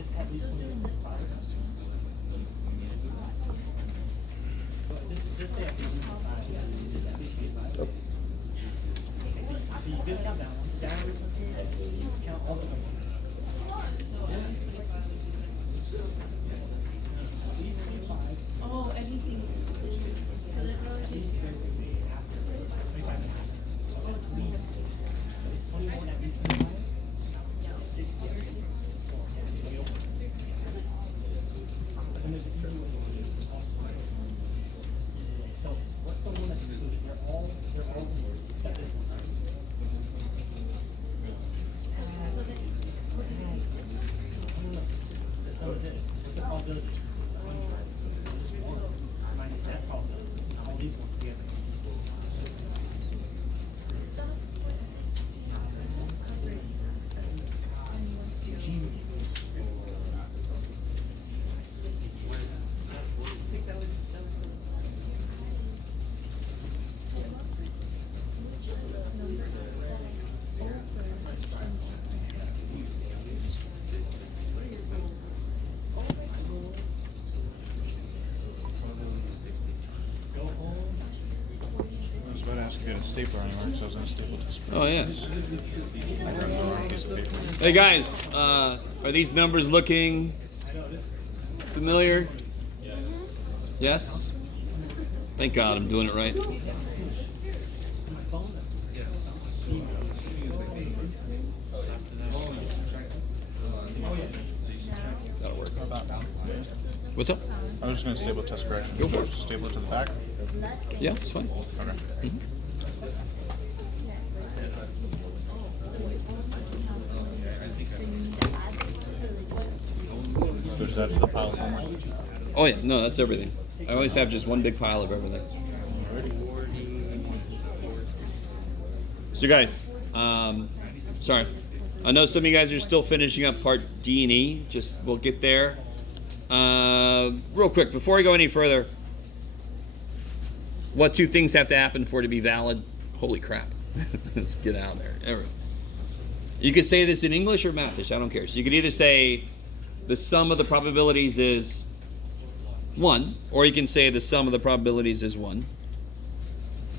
this at least 25? This say at least 25. This at least 25. Okay, so you discount that one. Downwards one here. Count all the other ones. At least 25. Oh, anything. So that At least 25 and a half. So at least. So it's 21 at least 25. 60 at least. But then there's an easy way to do it also. So what's the one that's excluded? They're all in except this one. No, it's just the sum of this. What's the probability? It's 100. Minus that probability. And all these ones together. I was about to ask if you had a stapler anywhere, so I was going to staple this. Oh, yes. I grabbed the wrong piece of paper. Hey, guys, are these numbers looking familiar? Yes? Thank God I'm doing it right. That'll work. What's up? I was just going to staple test correction. Go for it. Just staple it to the back. Yeah, it's fine. Okay. So is that the pile of numbers? Oh, yeah. No, that's everything. I always have just one big pile of everything. So, guys, sorry. I know some of you guys are still finishing up part D and E. Just, we'll get there. Real quick, before we go any further, what two things have to happen for it to be valid? Holy crap. Let's get out there. You could say this in English or Mathish, I don't care. So you could either say the sum of the probabilities is 1, or you can say the sum of the probabilities is 1.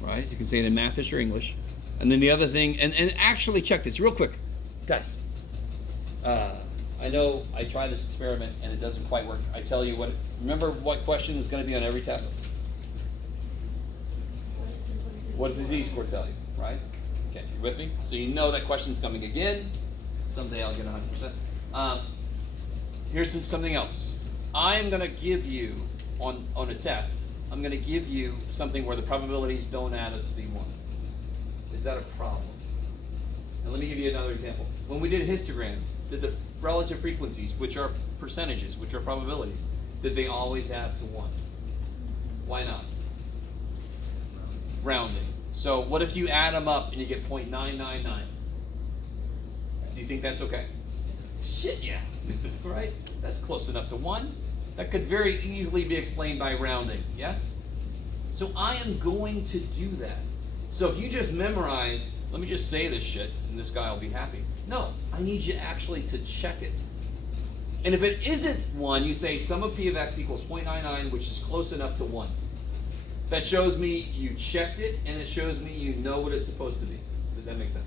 Right? You can say it in Mathish or English. And then the other thing, and actually check this real quick. Guys, I know I tried this experiment and it doesn't quite work. I tell you what, remember what question is going to be on every test? What does the Z-score tell you, right? Okay, you with me? So you know that question's coming again. Someday I'll get 100%. Here's something else. I'm going to give you, on a test, I'm going to give you something where the probabilities don't add up to be 1. Is that a problem? And let me give you another example. When we did histograms, did the relative frequencies, which are percentages, which are probabilities, did they always add to 1? Why not? Rounding. So what if you add them up and you get 0.999? Do you think that's okay? Shit, yeah. Right? That's close enough to 1. That could very easily be explained by rounding, yes? So I am going to do that. So if you just memorize, let me just say this shit, and this guy will be happy. No, I need you actually to check it. And if it isn't 1, you say sum of p of x equals 0.99, which is close enough to 1. That shows me you checked it, and it shows me you know what it's supposed to be. Does that make sense?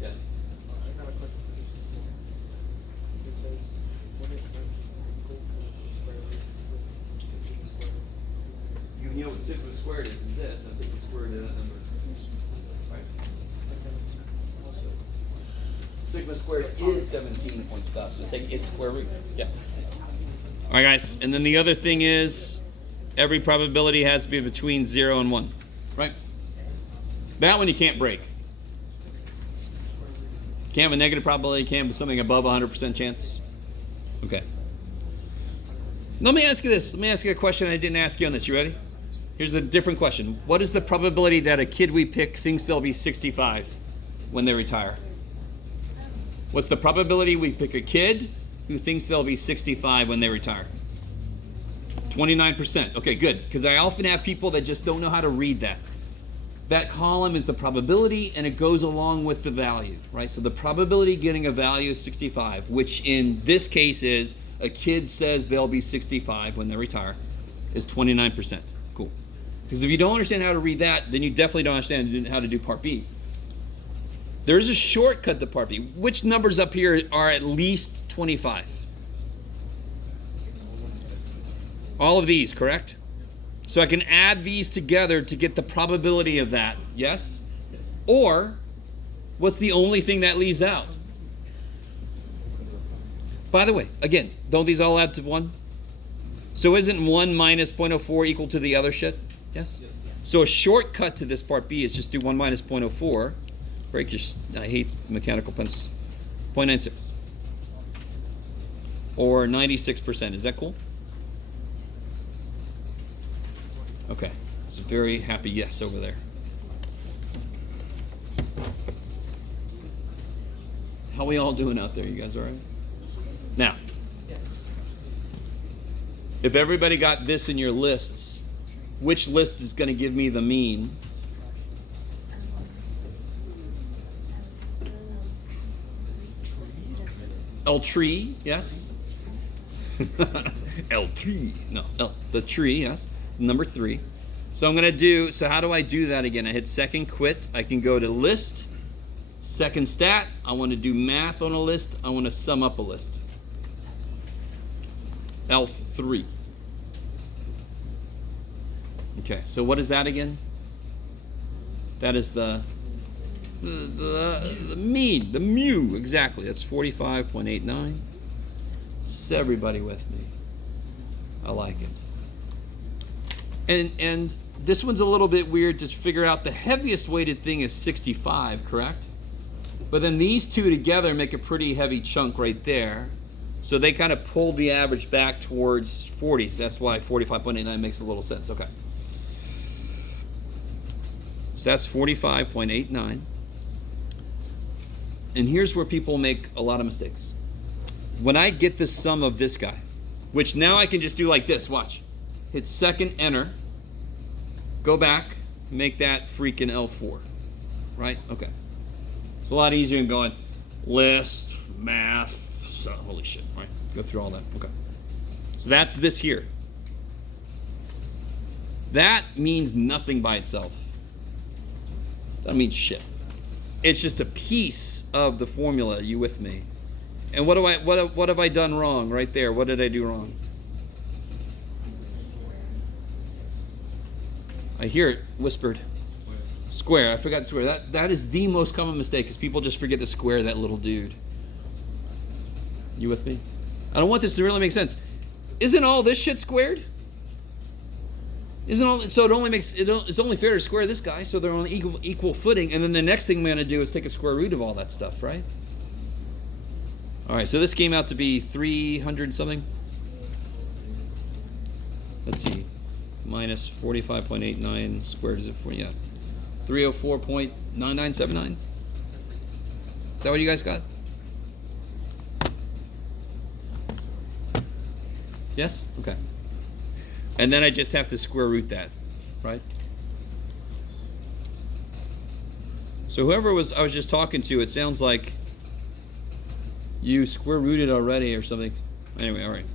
Yes? I got a question for this system. It says, what is the square root with square root? You know what sigma squared is in this, and put the square root of that number. Right? But then it's also, Sigma squared is 17 point stuff, so take its square root. Yeah. All right, guys, and then the other thing is every probability has to be between 0 and 1, right? That one you can't break. Can't have a negative probability, can't have something above 100% chance. Okay. Let me ask you this. Let me ask you a question I didn't ask you on this. You ready? Here's a different question. What is the probability that a kid we pick thinks they'll be 65 when they retire? What's the probability we pick a kid who thinks they'll be 65 when they retire? 29%. Okay, good. Because I often have people that just don't know how to read that. That column is the probability, and it goes along with the value, right? So the probability of getting a value is 65, which in this case is a kid says they'll be 65 when they retire, is 29%. Cool. Because if you don't understand how to read that, then you definitely don't understand how to do part B. There is a shortcut to part B. Which numbers up here are at least 25? All of these, correct? So I can add these together to get the probability of that, yes? Or, what's the only thing that leaves out? By the way, again, don't these all add to 1? So isn't 1 minus 0.04 equal to the other shit? Yes? So a shortcut to this part B is just do 1 minus 0.04. Break your, I hate mechanical pencils. 0.96. Or 96%, is that cool? Okay, it's a very happy yes over there. How we all doing out there? You guys all right? Now, if everybody got this in your lists, which list is going to give me the mean? L tree, yes. L tree, no, the tree, yes. Number 3. So I'm going to do, so how do I do that again? I hit second quit. I can go to list, second stat. I want to do math on a list. I want to sum up a list. L3. Okay, so what is that again? That is the mean, the mu, exactly. That's 45.89. Is everybody with me? I like it. And this one's a little bit weird to figure out. The heaviest weighted thing is 65, correct? But then these two together make a pretty heavy chunk right there. So they kind of pull the average back towards 40. So that's why 45.89 makes a little sense. Okay. So that's 45.89. And here's where people make a lot of mistakes. When I get the sum of this guy, which now I can just do like this, watch. Hit second enter, go back, make that freaking L4, right? Okay. It's a lot easier than going list, math, so, holy shit, right? Go through all that, okay. So that's this here. That means nothing by itself. That means shit. It's just a piece of the formula, you with me? And what have I done wrong right there? What did I do wrong? I hear it whispered. Square. I forgot square. That is the most common mistake, is people just forget to square that little dude. You with me? I don't want this to really make sense. Isn't all this shit squared? So it only makes it's only fair to square this guy, so they're on equal footing. And then the next thing we're gonna do is take a square root of all that stuff, right? All right. So this came out to be 300 something. Let's see. Minus 45.89 squared, is it for, yeah, 304.9979. Is that what you guys got? Yes? Okay. And then I just have to square root that, right? So whoever I was just talking to, it sounds like you square rooted already or something. Anyway, all right.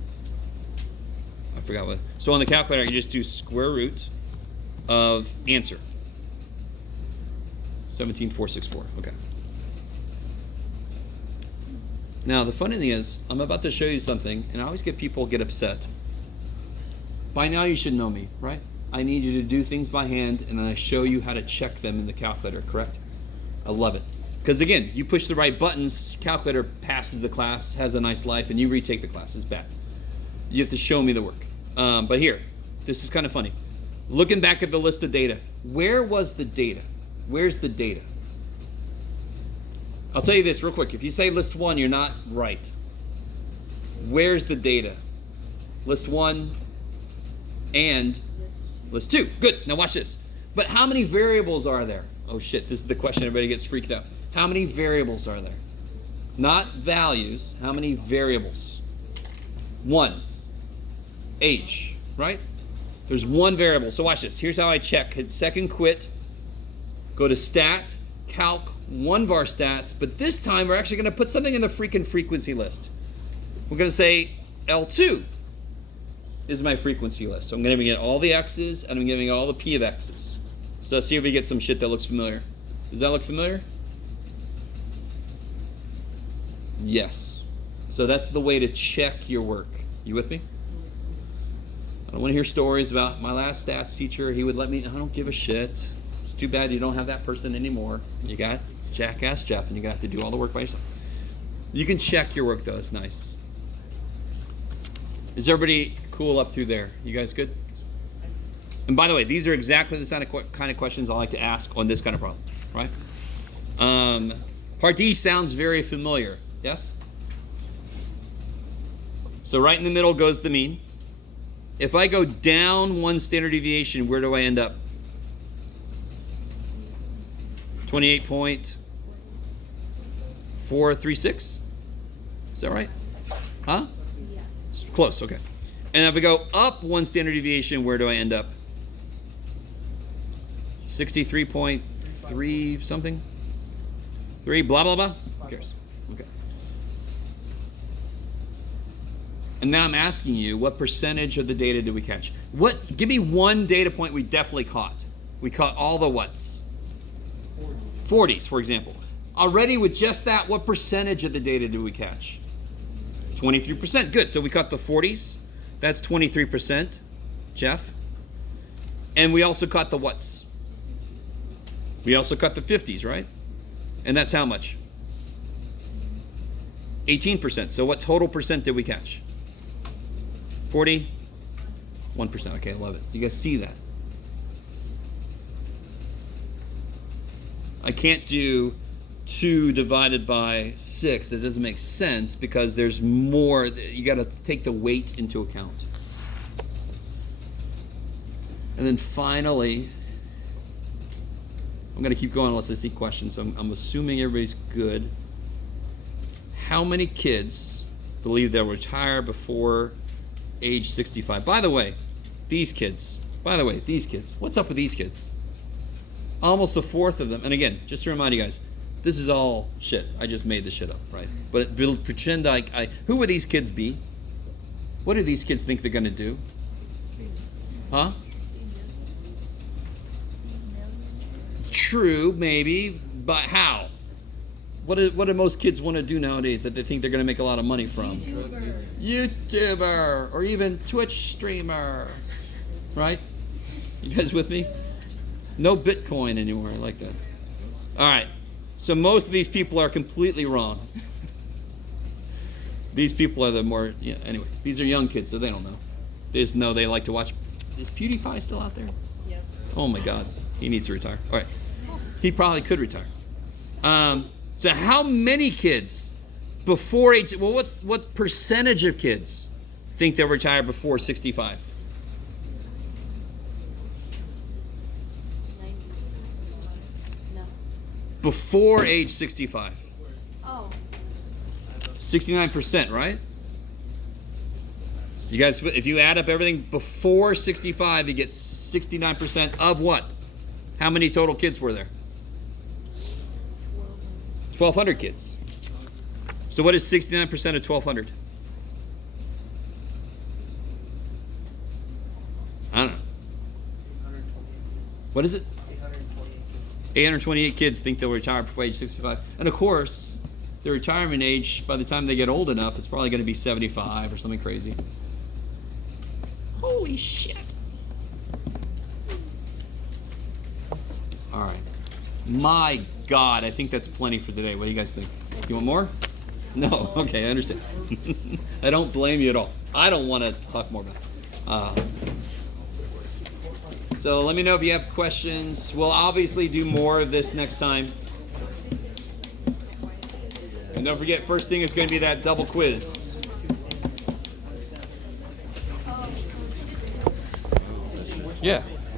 I forgot what. So on the calculator, you just do square root of answer. 17,464. Okay. Now, the funny thing is, I'm about to show you something, and I always get people get upset. By now, you should know me, right? I need you to do things by hand, and then I show you how to check them in the calculator, correct? I love it. Because again, you push the right buttons, calculator passes the class, has a nice life, and you retake the class. It's bad. You have to show me the work. But here, this is kind of funny. Looking back at the list of data, where was the data? Where's the data? I'll tell you this real quick. If you say list 1, you're not right. Where's the data? List 1 and list 2. Good. Now watch this. But how many variables are there? Oh shit, this is the question everybody gets freaked out. How many variables are there? Not values. How many variables? 1. Age, right? There's one variable. So watch this. Here's how I check. Hit second quit. Go to stat, calc, 1var stats, but this time we're actually going to put something in the freaking frequency list. We're going to say L2 is my frequency list. So I'm going to get all the x's and I'm giving all the p of x's. So let's see if we get some shit that looks familiar. Does that look familiar? Yes. So that's the way to check your work. You with me? I don't want to hear stories about my last stats teacher. He would let me, I don't give a shit. It's too bad you don't have that person anymore. You got Jackass Jeff and you're going to have to do all the work by yourself. You can check your work though. It's nice. Is everybody cool up through there? You guys good? And by the way, these are exactly the kind of questions I like to ask on this kind of problem, right? Part D sounds very familiar. Yes? So right in the middle goes the mean. If I go down 1 standard deviation, where do I end up? 28.436? Is that right? Huh? Yeah. Close, okay. And if I go up 1 standard deviation, where do I end up? 63.3 something? 3, blah, blah, blah? Who cares? Okay. And now I'm asking you, what percentage of the data did we catch? Give me one data point we definitely caught. We caught all the whats? 40s, for example. Already with just that, what percentage of the data did we catch? 23%. Good. So we caught the 40s. That's 23%, Jeff. And we also caught the whats? We also caught the 50s, right? And that's how much? 18%. So what total percent did we catch? 40? 1%. Okay, I love it. Do you guys see that? I can't do 2 divided by 6. That doesn't make sense because there's more. You got to take the weight into account. And then finally, I'm going to keep going unless I see questions. So I'm assuming everybody's good. How many kids believe they'll retire before age 65? By the way, these kids. What's up with these kids? Almost a fourth of them. And again, just to remind you guys, this is all shit. I just made this shit up, right? But pretend who would these kids be? What do these kids think they're going to do? Huh? True, maybe, but how? What do most kids want to do nowadays that they think they're going to make a lot of money from? YouTuber, or even Twitch streamer, right? You guys with me? No Bitcoin anymore. I like that. All right. So most of these people are completely wrong. These people are the more, anyway, these are young kids, so they don't know. They just know they like to watch. Is PewDiePie still out there? Yeah. Oh my God. He needs to retire. All right. He probably could retire. So how many kids before age, what percentage of kids think they'll retire before 65? 90. No. Before age 65. Oh. 69%, right? You guys, if you add up everything before 65, you get 69% of what? How many total kids were there? 1,200 kids. So what is 69% of 1,200? I don't know. What is it? 828 kids think they'll retire before age 65. And of course, the retirement age, by the time they get old enough, it's probably going to be 75 or something crazy. Holy shit. All right. My God, I think that's plenty for today. What do you guys think? You want more? No? Okay, I understand. I don't blame you at all. I don't want to talk more about it. So let me know if you have questions. We'll obviously do more of this next time. And don't forget, first thing is going to be that double quiz. Yeah.